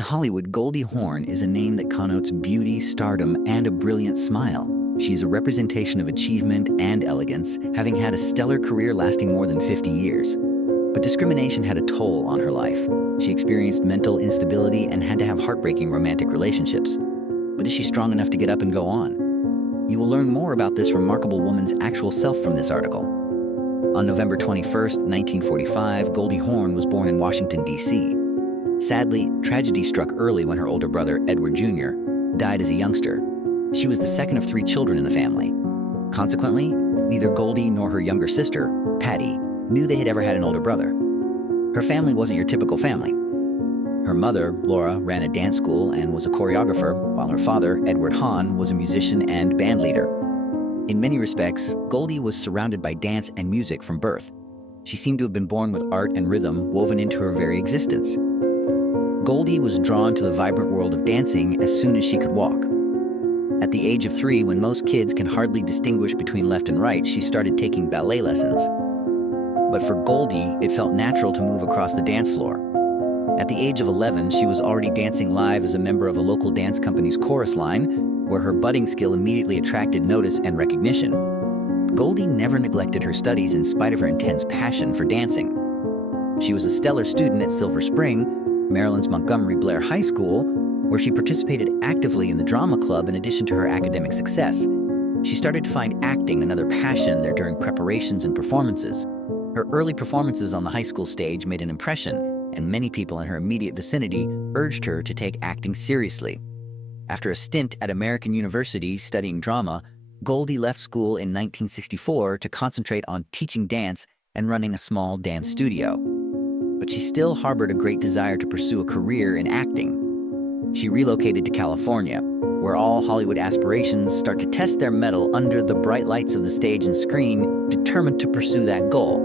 In Hollywood, Goldie Hawn is a name that connotes beauty, stardom, and a brilliant smile. She's a representation of achievement and elegance, having had a stellar career lasting more than 50 years. But discrimination had a toll on her life. She experienced mental instability and had to have heartbreaking romantic relationships. But is she strong enough to get up and go on? You will learn more about this remarkable woman's actual self from this article. On November 21st, 1945, Goldie Hawn was born in Washington, D.C. Sadly, tragedy struck early when her older brother, Edward Jr., died as a youngster. She was the second of 3 children in the family. Consequently, neither Goldie nor her younger sister, Patty, knew they had ever had an older brother. Her family wasn't your typical family. Her mother, Laura, ran a dance school and was a choreographer, while her father, Edward Hawn, was a musician and band leader. In many respects, Goldie was surrounded by dance and music from birth. She seemed to have been born with art and rhythm woven into her very existence. Goldie was drawn to the vibrant world of dancing as soon as she could walk. At the age of 3, when most kids can hardly distinguish between left and right, she started taking ballet lessons. But for Goldie, it felt natural to move across the dance floor. At the age of 11, she was already dancing live as a member of a local dance company's chorus line, where her budding skill immediately attracted notice and recognition. Goldie never neglected her studies in spite of her intense passion for dancing. She was a stellar student at Silver Spring, Maryland's Montgomery Blair High School, where she participated actively in the drama club in addition to her academic success. She started to find acting another passion there during preparations and performances. Her early performances on the high school stage made an impression, and many people in her immediate vicinity urged her to take acting seriously. After a stint at American University studying drama, Goldie left school in 1964 to concentrate on teaching dance and running a small dance studio. But she still harbored a great desire to pursue a career in acting. She relocated to California, where all Hollywood aspirations start to test their mettle under the bright lights of the stage and screen, determined to pursue that goal.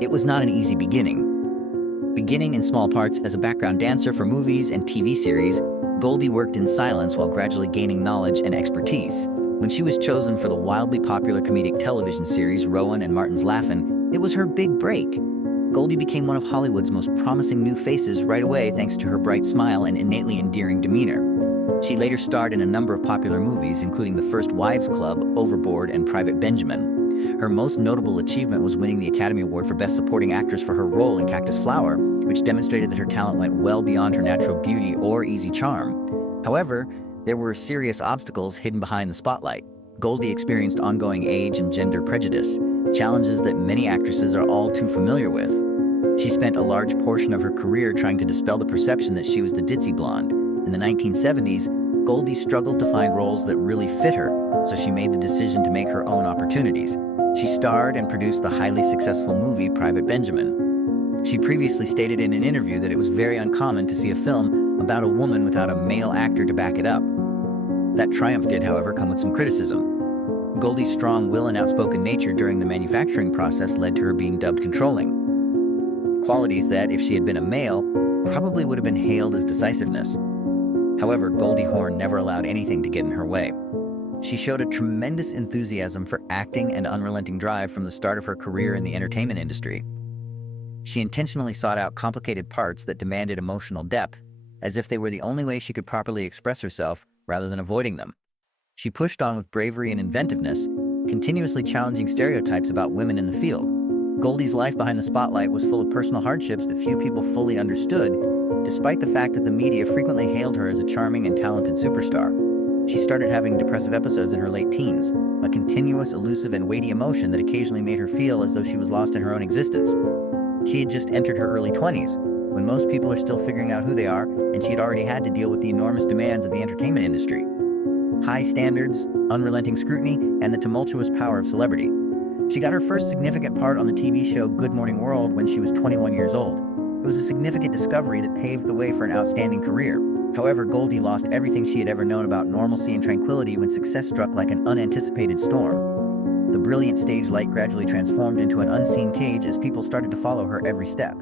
It was not an easy beginning. Beginning in small parts as a background dancer for movies and TV series, Goldie worked in silence while gradually gaining knowledge and expertise. When she was chosen for the wildly popular comedic television series Rowan and Martin's Laugh-In, it was her big break. Goldie became one of Hollywood's most promising new faces right away thanks to her bright smile and innately endearing demeanor. She later starred in a number of popular movies, including The First Wives Club, Overboard, and Private Benjamin. Her most notable achievement was winning the Academy Award for Best Supporting Actress for her role in Cactus Flower, which demonstrated that her talent went well beyond her natural beauty or easy charm. However, there were serious obstacles hidden behind the spotlight. Goldie experienced ongoing age and gender prejudice, challenges that many actresses are all too familiar with. She spent a large portion of her career trying to dispel the perception that she was the ditzy blonde. In the 1970s, Goldie struggled to find roles that really fit her, so she made the decision to make her own opportunities. She starred and produced the highly successful movie Private Benjamin. She previously stated in an interview that it was very uncommon to see a film about a woman without a male actor to back it up. That triumph did, however, come with some criticism. Goldie's strong will and outspoken nature during the manufacturing process led to her being dubbed controlling. Qualities that, if she had been a male, probably would have been hailed as decisiveness. However, Goldie Hawn never allowed anything to get in her way. She showed a tremendous enthusiasm for acting and unrelenting drive from the start of her career in the entertainment industry. She intentionally sought out complicated parts that demanded emotional depth, as if they were the only way she could properly express herself rather than avoiding them. She pushed on with bravery and inventiveness, continuously challenging stereotypes about women in the field. Goldie's life behind the spotlight was full of personal hardships that few people fully understood, despite the fact that the media frequently hailed her as a charming and talented superstar. She started having depressive episodes in her late teens, a continuous, elusive, and weighty emotion that occasionally made her feel as though she was lost in her own existence. She had just entered her early 20s, when most people are still figuring out who they are, and she had already had to deal with the enormous demands of the entertainment industry. High standards, unrelenting scrutiny, and the tumultuous power of celebrity. She got her first significant part on the TV show Good Morning World when she was 21 years old. It was a significant discovery that paved the way for an outstanding career. However, Goldie lost everything she had ever known about normalcy and tranquility when success struck like an unanticipated storm. The brilliant stage light gradually transformed into an unseen cage as people started to follow her every step.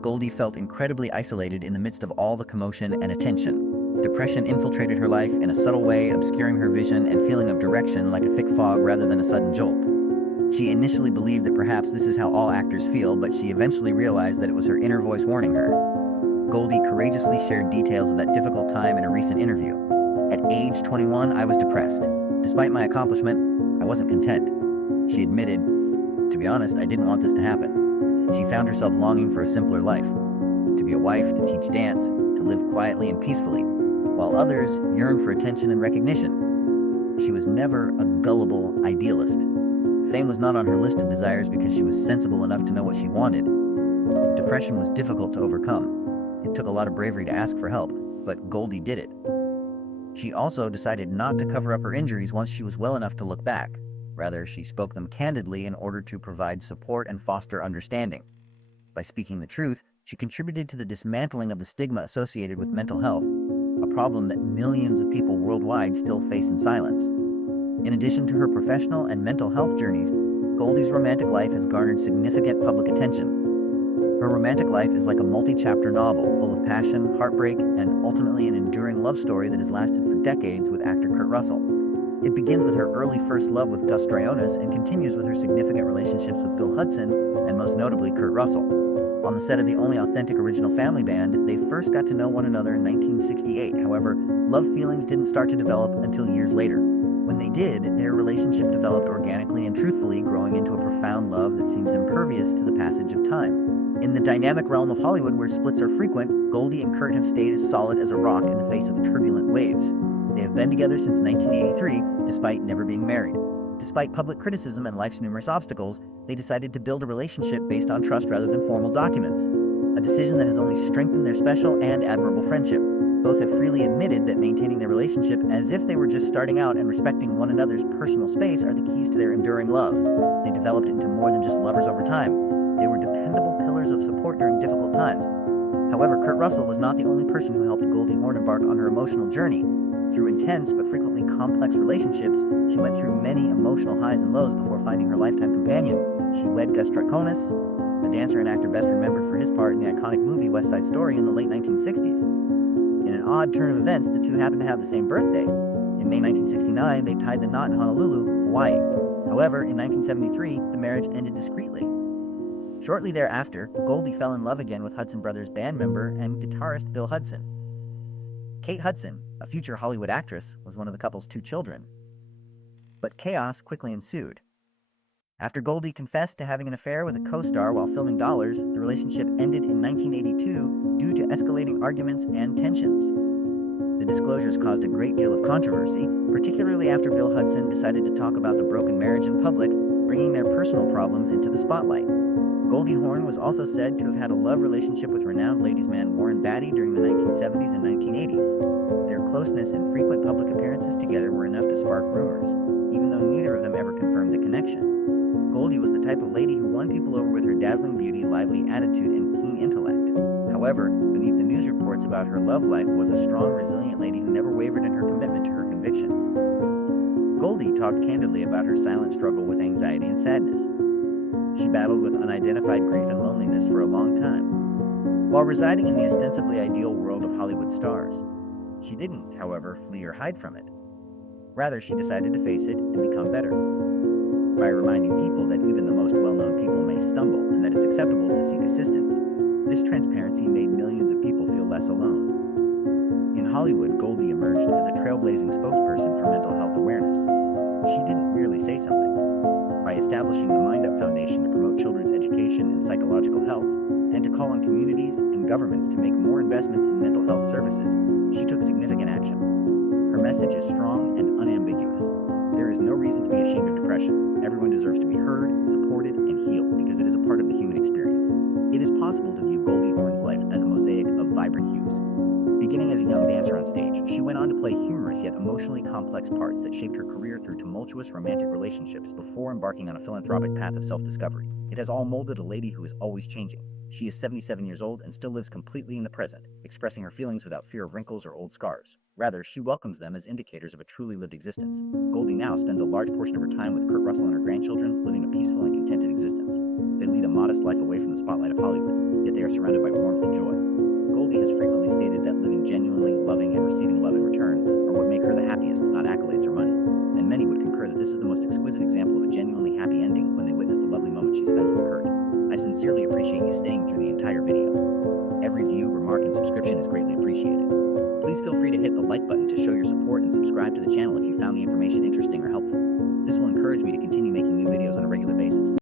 Goldie felt incredibly isolated in the midst of all the commotion and attention. Depression infiltrated her life in a subtle way, obscuring her vision and feeling of direction like a thick fog rather than a sudden jolt. She initially believed that perhaps this is how all actors feel, but she eventually realized that it was her inner voice warning her. Goldie courageously shared details of that difficult time in a recent interview. At age 21, I was depressed. Despite my accomplishment, I wasn't content. She admitted, "To be honest, I didn't want this to happen." She found herself longing for a simpler life, to be a wife, to teach dance, to live quietly and peacefully, while others yearned for attention and recognition. She was never a gullible idealist. Fame was not on her list of desires because she was sensible enough to know what she wanted. Depression was difficult to overcome. It took a lot of bravery to ask for help, but Goldie did it. She also decided not to cover up her injuries once she was well enough to look back. Rather, she spoke them candidly in order to provide support and foster understanding. By speaking the truth, she contributed to the dismantling of the stigma associated with mental health, a problem that millions of people worldwide still face in silence. In addition to her professional and mental health journeys, Goldie's romantic life has garnered significant public attention. Her romantic life is like a multi-chapter novel full of passion, heartbreak, and ultimately an enduring love story that has lasted for decades with actor Kurt Russell. It begins with her early first love with Gus Stryonis and continues with her significant relationships with Bill Hudson and most notably Kurt Russell. On the set of the only authentic original Family Band, they first got to know one another in 1968. However, love feelings didn't start to develop until years later. When they did, their relationship developed organically and truthfully, growing into a profound love that seems impervious to the passage of time. In the dynamic realm of Hollywood where splits are frequent, Goldie and Kurt have stayed as solid as a rock in the face of turbulent waves. They have been together since 1983, despite never being married. Despite public criticism and life's numerous obstacles, they decided to build a relationship based on trust rather than formal documents, a decision that has only strengthened their special and admirable friendship. Both have freely admitted that maintaining their relationship as if they were just starting out and respecting one another's personal space are the keys to their enduring love. They developed into more than just lovers over time. They were dependable pillars of support during difficult times. However, Kurt Russell was not the only person who helped Goldie Hawn embark on her emotional journey. Through intense but frequently complex relationships, she went through many emotional highs and lows before finding her lifetime companion. She wed Gus Stryonis, a dancer and actor best remembered for his part in the iconic movie West Side Story in the late 1960s. In an odd turn of events, the two happened to have the same birthday. In May 1969, they tied the knot in Honolulu, Hawaii. However, in 1973, the marriage ended discreetly. Shortly thereafter, Goldie fell in love again with Hudson Brothers band member and guitarist Bill Hudson. Kate Hudson, a future Hollywood actress, was one of the couple's two children. But chaos quickly ensued. After Goldie confessed to having an affair with a co-star while filming Dollars, the relationship ended in 1982 due to escalating arguments and tensions. The disclosures caused a great deal of controversy, particularly after Bill Hudson decided to talk about the broken marriage in public, bringing their personal problems into the spotlight. Goldie Hawn was also said to have had a love relationship with renowned ladies' man Warren Beatty during the 1970s and 1980s. Their closeness and frequent public appearances together were enough to spark rumors, even though neither of them ever confirmed the connection. Goldie was the type of lady who won people over with her dazzling beauty, lively attitude, and keen intellect. However, beneath the news reports about her love life was a strong, resilient lady who never wavered in her commitment to her convictions. Goldie talked candidly about her silent struggle with anxiety and sadness. She battled with unidentified grief and loneliness for a long time. While residing in the ostensibly ideal world of Hollywood stars, she didn't, however, flee or hide from it. Rather, she decided to face it and become better. By reminding people that even the most well-known people may stumble and that it's acceptable to seek assistance, this transparency made millions of people feel less alone. In Hollywood, Goldie emerged as a trailblazing spokesperson for mental health awareness. She didn't merely say something. By establishing the Mind Up Foundation to promote children's education and psychological health, and to call on communities and governments to make more investments in mental health services, she took significant action. Her message is strong and unambiguous. There is no reason to be ashamed of depression. Everyone deserves to be heard, supported, and healed because it is a part of the human experience. It is possible to view Goldie Hawn's life as a mosaic of vibrant hues. Beginning as a young dancer on stage, she went on to play humorous yet emotionally complex parts that shaped her career through tumultuous romantic relationships before embarking on a philanthropic path of self-discovery. It has all molded a lady who is always changing. She is 77 years old and still lives completely in the present, expressing her feelings without fear of wrinkles or old scars. Rather, she welcomes them as indicators of a truly lived existence. Goldie now spends a large portion of her time with Kurt Russell and her grandchildren, living a peaceful and contented existence. They lead a modest life away from the spotlight of Hollywood, yet they are surrounded by warmth and joy. Goldie has frequently stated that living genuinely, loving, and receiving love in return are what make her the happiest, not accolades or money. And many would concur that this is the most exquisite example of a genuinely happy ending when they witness the lovely moment she spends with Kurt. I sincerely appreciate you staying through the entire video. Every view remark and subscription is greatly appreciated. Please feel free to hit the like button to show your support and subscribe to the channel if you found the information interesting or helpful. This will encourage me to continue making new videos on a regular basis.